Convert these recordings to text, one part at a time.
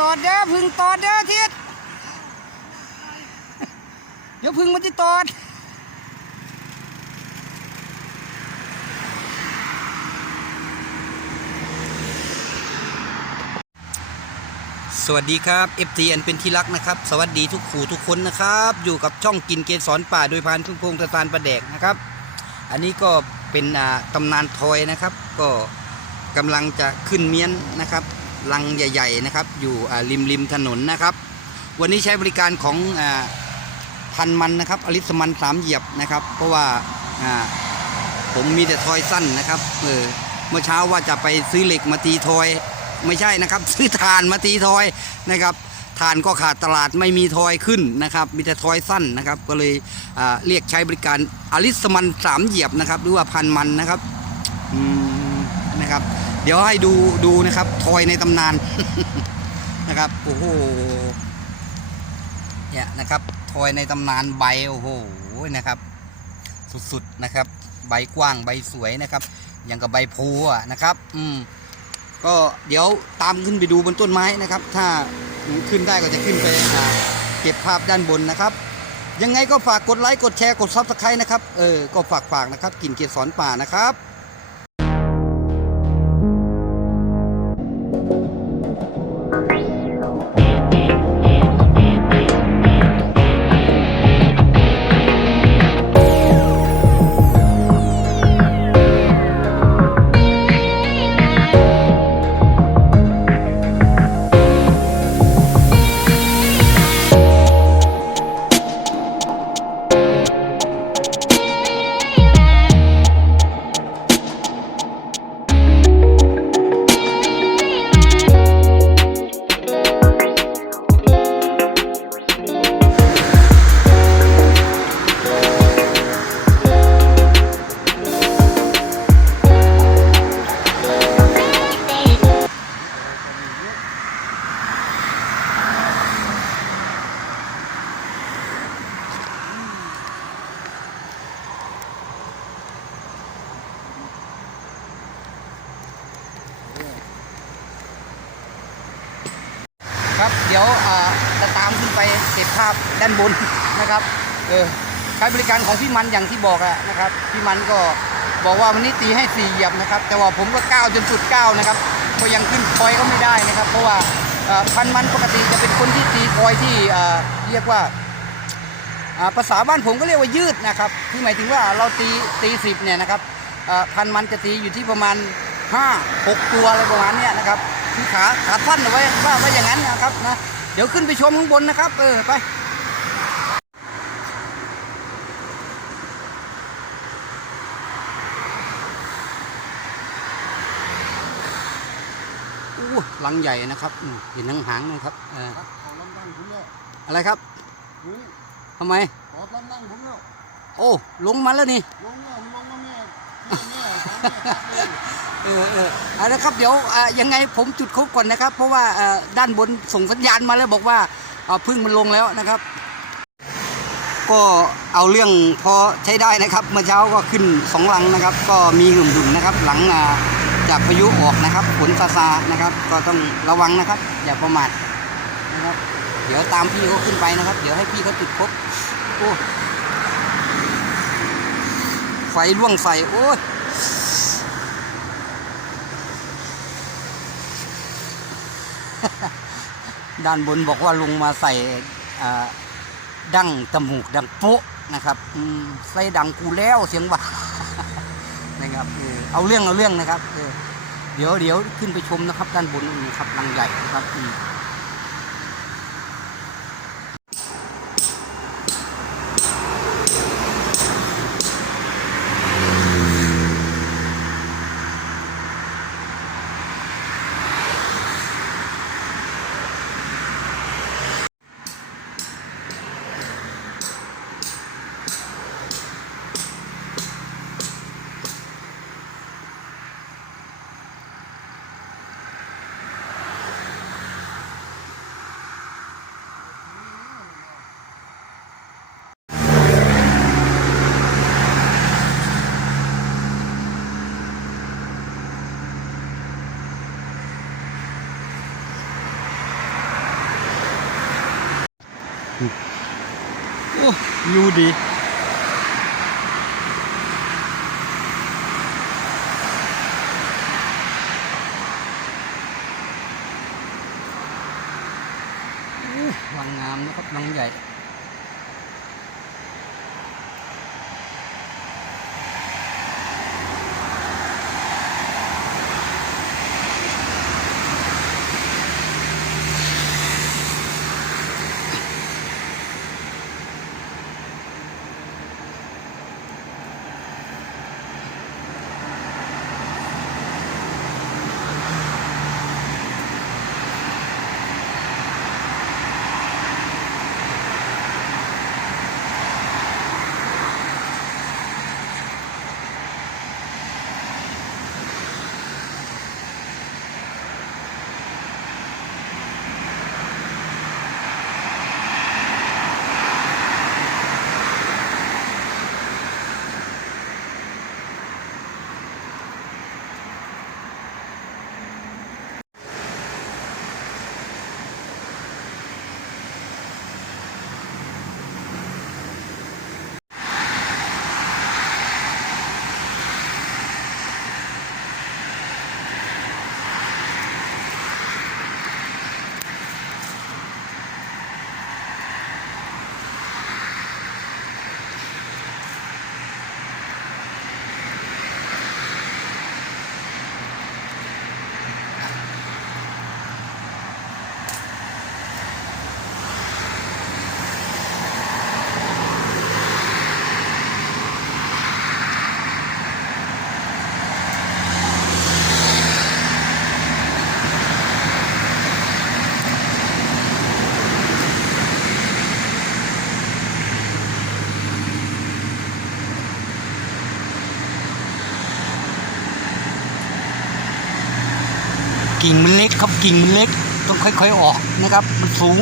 ตอดเด้อพึ่งตอดเด้อทิศเดี๋ยวพึ่งมันจะตอดสวัสดีครับ FT อันเป็นที่รักนะครับ สวัสดีทุกขู่ทุกคนนะครับ อยู่กับช่องกินเกสรป่าโดยพานพึ่งพงศ์ตะตานประแดกนะครับ อันนี้ก็เป็นตำนานทอยนะครับ ก็กำลังจะขึ้นเมียนนะครับ ลังใหญ่ ๆ นะครับ อยู่ริมริมถนนนะครับ วันนี้ใช้บริการของอพันมันนะครับ อลิสมันสามเหยียบนะครับ เพราะว่าผมมีแต่ทอยสั้นนะครับเออเมื่อเช้าว่าจะไปซื้อเหล็กมาตีทอย ไม่ใช่นะครับ ซื้อถ่านมาตีทอยนะครับถ่านก็ขาดตลาดไม่มีทอยขึ้นนะครับ มีแต่ทอยสั้นนะครับ ก็เลยเรียกใช้บริการอลิสมันสามเหยียบนะครับ หรือว่าพันมันนะครับนะครับ เดี๋ยวให้ดูดูนะครับ ทอยในตำนาน นะครับ โอ้โห เนี่ยนะครับ ทอยในตำนานใบ โอ้โห นะครับ สุดๆ นะครับ ใบกว้างใบสวยนะครับ อย่างกับใบโพอะนะครับ อืม ก็เดี๋ยวตามขึ้นไปดูบนต้นไม้นะครับ ถ้าขึ้นได้ก็จะขึ้นไปอ่าเก็บภาพด้านบนนะครับยังไงก็ฝากกดไลค์ กดแชร์ กดซับสไครต์นะครับ เออ ก็ฝากฝากนะครับ กลิ่นเกียรติสอนป่านะครับครับ การของพี่มันอย่างที่บอกอะนะครับพี่มันก็บอกว่าวันนี้ตีให้สี่เหยียบนะครับ แต่ว่าผมก็ก้าวจนสุดก้าวนะครับก็ยังขึ้นคอยก็ไม่ได้นะครับ เพราะว่าพันมันปกติจะเป็นคนที่ตีคอยที่เรียกว่าภาษาบ้านผมก็เรียกว่ายืดนะครับคือหมายถึงว่าเราตีตีสิบเนี่ยนะครับพันมันจะตีอยู่ที่ประมาณห้าหกตัวอะไรประมาณเนี้ยนะครับคือขาขาสั้นเอาไว้ว่าไว้อย่างนั้นนะครับนะเดี๋ยวขึ้นไปชมข้างบนนะครับเออไป อู้หลังใหญ่นะครับอืมเห็นหางหางๆนะครับเออครับขอลำดังผมแล้วอะไรครับลุงทำไมขอลำดังผมแล้วโอ้ลงมาแล้วนี่ลงแล้วลงมาแม่แม่แม่แม่เออเออเอาละครับเดี๋ยวอ่ายังไงผมจุดครบก่อนนะครับ เพราะว่าอ่าด้านบนส่งสัญญาณมาแล้วบอกว่าอ่าพึ่งมันลงแล้วนะครับ ก็เอาเรื่องพอใช้ได้นะครับเมื่อเช้าก็ขึ้นสองหลังนะครับ ก็มีหึ่มๆนะครับ หลังอ่า จากพายุออกนะครับฝนซาซานะครับ ก็ต้องระวังนะครับ อย่าประมาทนะครับ เดี๋ยวตามพี่เขาขึ้นไปนะครับ เดี๋ยวให้พี่เขาจุดครบโอ้ไฟล่วงใส่โอ้ยด้านบนบอกว่าลงมาใส่ดั้งจมูกดังโป๊ะนะครับใส่ดังกูแล้วเสียงว่า นะครับเอาเรื่องเอาเรื่องนะครับเดี๋ยวเดี๋ยวขึ้นไปชมนะครับด้านบนนู่นนะครับลังใหญ่นะครับ วิวดีวังงามนะครับวังใหญ่ กิ่งมันเล็กครับกิ่งมันเล็ก ต้องค่อยๆออกนะครับ มันสูง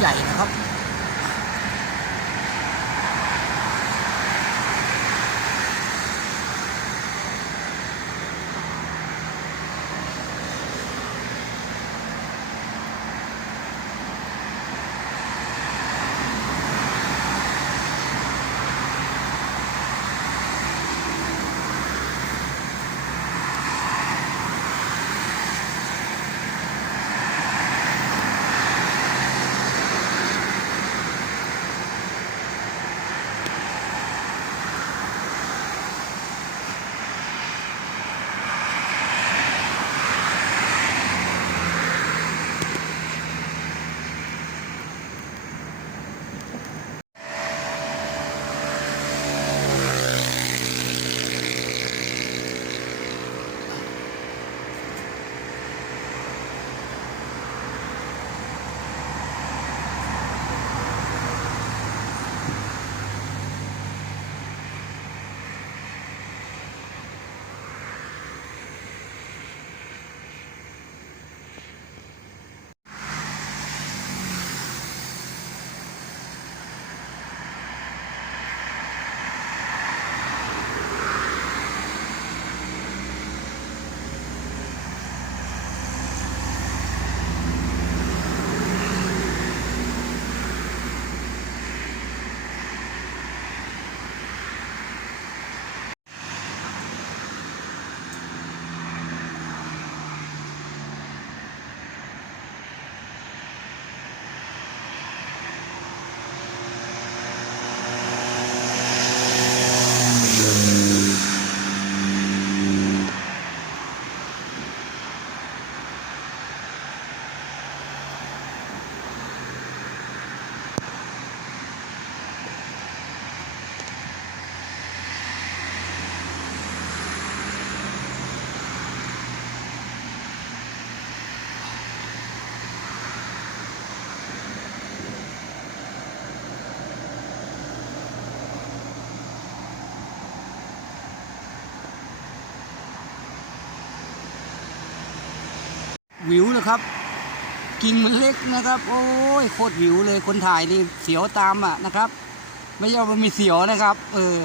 ใหญ่นะครับ วิวเลยครับกิ่งมันเล็กนะครับ โอ้ยโคตรวิวเลยคนถ่ายนี่เสียวตามอะนะครับ ไม่ใช่ว่ามีเสียวนะครับ เออ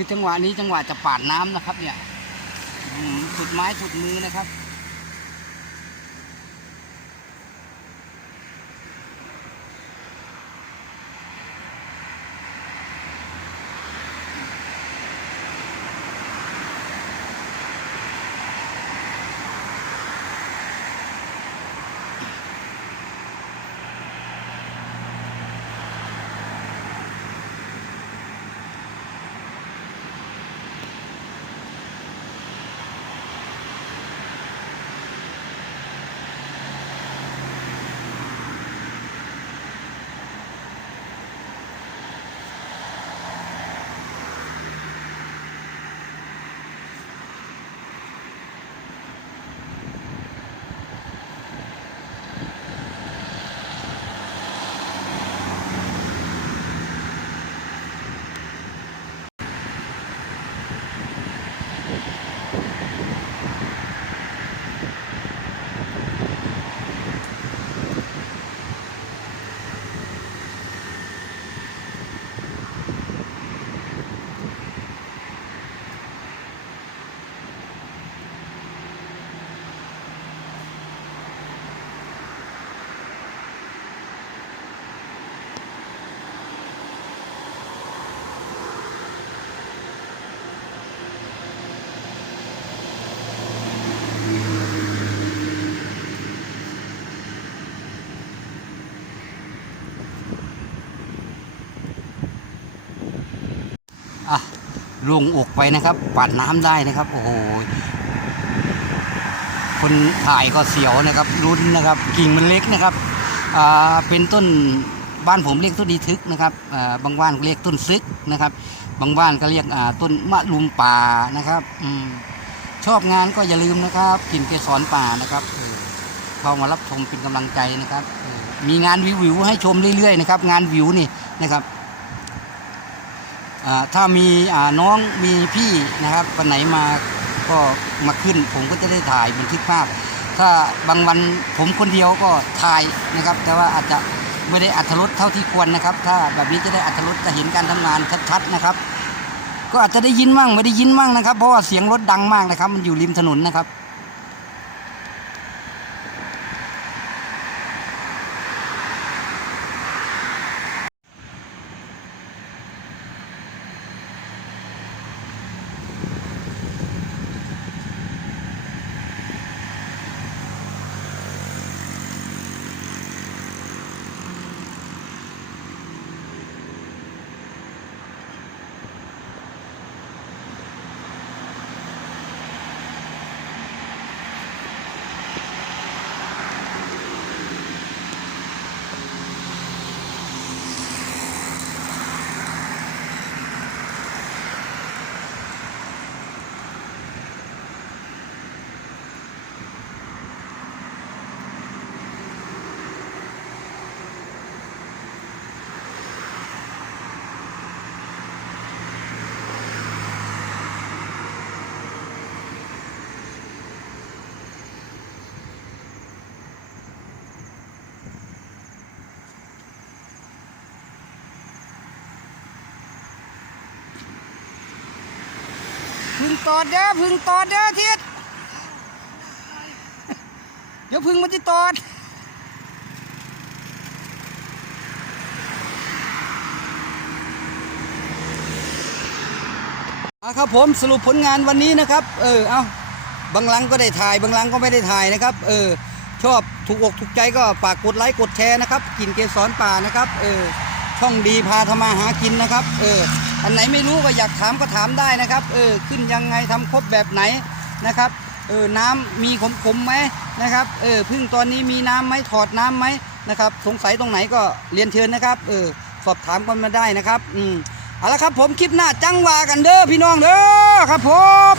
คือจังหวะนี้จังหวะจะปาดน้ำนะครับ เนี่ยสุดไม้สุดมือนะครับ ลงอกไปนะครับ ปัดน้ำได้นะครับ โอ้โหคนถ่ายก็เสียวนะครับรุนนะครับ กิ่งมันเล็กนะครับอ่าเป็นต้นบ้านผมเรียกต้นดีทึกนะครับอ่าบางบ้านเรียกต้นซึกนะครับ บางบ้านก็เรียกอ่าต้นมะลุมป่านะครับอืมชอบงานก็อย่าลืมนะครับ กินเกสรป่านะครับเข้ามารับชมเป็นกำลังใจนะครับ มีงานวิวให้ชมเรื่อยๆนะครับ งานวิวนี่นะครับ ถ้ามีน้องมีพี่นะครับวันไหนมาก็มาขึ้น ผมก็จะได้ถ่ายบันทึกภาพ ถ้าบางวันผมคนเดียวก็ถ่ายนะครับ แต่ว่าอาจจะไม่ได้อัธรสเท่าที่ควรนะครับ ถ้าแบบนี้จะได้อัธรสจะเห็นการทำงานชัดๆนะครับ ก็อาจจะได้ยินมั่งไม่ได้ยินมั่งนะครับ เพราะว่าเสียงรถดังมากนะครับ มันอยู่ริมถนนนะครับ ตอดเด้อพึ่งตอดเด้อทิศเดี๋ยวพึ่งมันจะตอดอะครับผมสรุปผลงานวันนี้นะครับ เออเอาบางหลังก็ได้ถ่ายบางหลังก็ไม่ได้ถ่ายนะครับ เออ ชอบถูกอกถูกใจก็ฝากกดไลค์กดแชร์นะครับ กินเกสรป่านะครับ เออ ช่องดีพาทำมาหากินนะครับ เออ อันไหนไม่รู้ก็อยากถามก็ถามได้นะครับ เออขึ้นยังไงทำครบแบบไหนนะครับเออน้ำมีขมๆไหมนะครับเออพึ่งตอนนี้มีน้ำไหมถอดน้ำไหมนะครับ สงสัยตรงไหนก็เรียนเชิญนะครับเออสอบถามกันมาได้นะครับ อืมเอาละครับผมคลิปหน้าจังหวากันเด้อพี่น้องเด้อครับผม